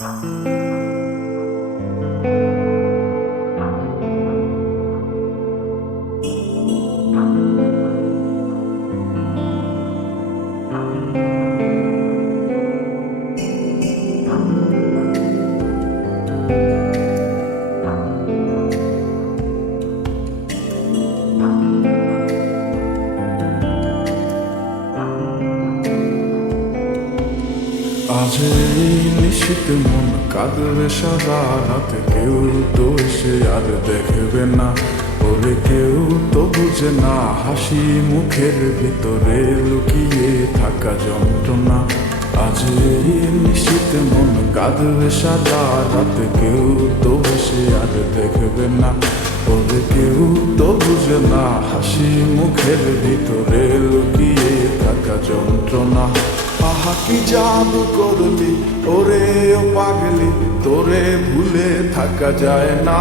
আজ এই নিশীথ মন কাঁদবে সারা রাতে, কেউ তো এসে আর দেখবে না, ওরে কেউ তো বুঝে না হাসি মুখের ভিতরে লুকিয়ে থাকা যন্ত্রণা। আজ এই নিশীথ মন কাঁদবে সারা রাতে, কেউ তো এসে আর দেখবে না, ওরে কেউ তো বুঝে না হাসি মুখের ভিতরে লুকিয়ে থাকা যন্ত্রণা। আহা কি জাদু করলি ওরে ও পাগলি, তোরে ভুলে থাকা যায় না।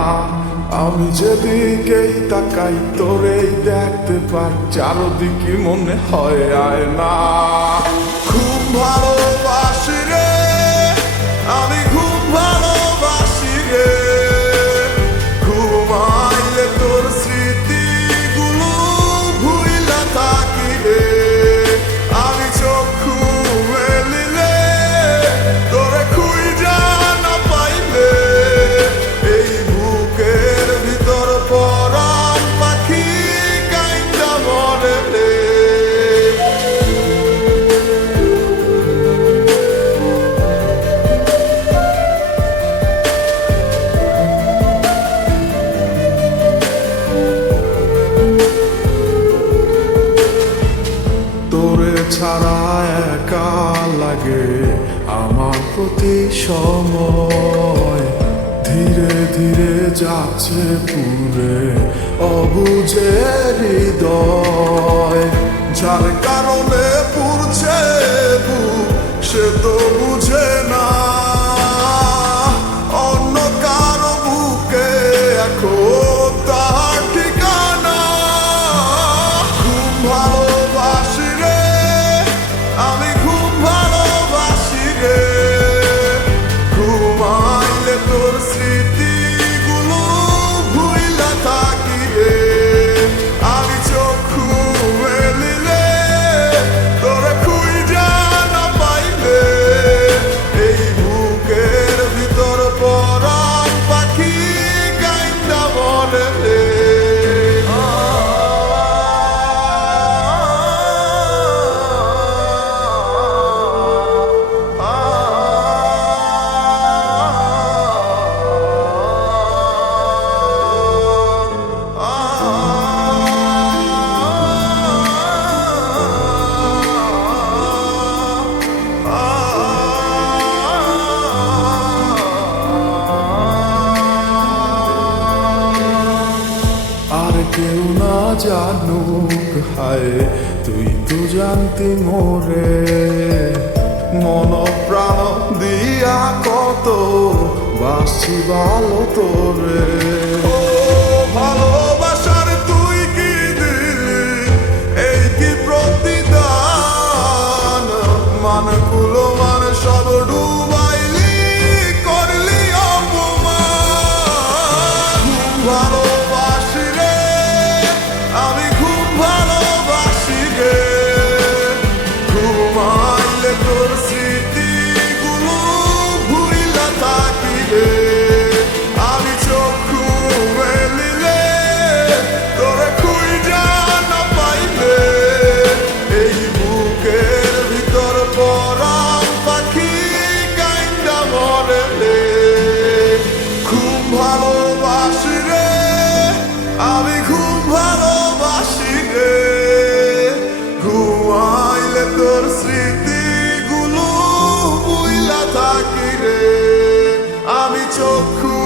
আমি যেদিকেই তাকাই তোরেই দেখতে পাই, চারদিকে মনে হয় আয়না। খুব ভালোবাসি রে আমি, খুব ভালোবাসি রে, ঘুমাইলে তোর স্মৃতিগুলো ভুইলা থাকি রে। আমি চক্ষু মেলিলে তোরে খুঁজা না পাইলে, এই বুকের ভিতর পরাণ পাখি কাইন্দা মরে রে। তোরে ছাড়া একা লাগে আমার প্রতি সময়, ধীরে ধীরে যাচ্ছে পুরে অবুঝে হৃদয়। যার কারণে পুরছে বুক সে তো বুঝে না, অন্য কারো বুকে এখন তার ঠিকানা। খুব ভালোবাসি রে আমি, খুব ভালোবাসি রে, ঘুমাইলে তোর স্মৃতিগুলো ভুইলা থাকি রে। আমি চক্ষু মেলিলে তোরে খুঁজা না পাইলে, এই বুকের ভিতর পরাণ পাখি কাইন্দা মরে রে। আর কেউ না জানুক হায়, তুই তো জানতি মোরে, মন প্রাণ দিয়া কত বাসি ভালো তোরে। ও ভালোবাসার তুই কি দিলি, এই কি প্রতিদান, মানগুলো মানে সব ডুবাইলি করলি অপমান। ভালোবাসি রে আমি, খুব ভালোবাসি রে, ঘুমাইলে তোর স্মৃতিগুলো ভুইলা থাকি রে। আমি চক্ষু মেলিলে তোরে খুঁজা না পাইলে, এই বুকের ভিতর পরাণ পাখি কাইন্দা মরে রে। খুব ভালোবাসি রে আমি, খুব ভালোবাসি রে, ঘুমাইলে তোর স্মৃতিগুলো ভুইলা থাকি রে। আমি চক্ষু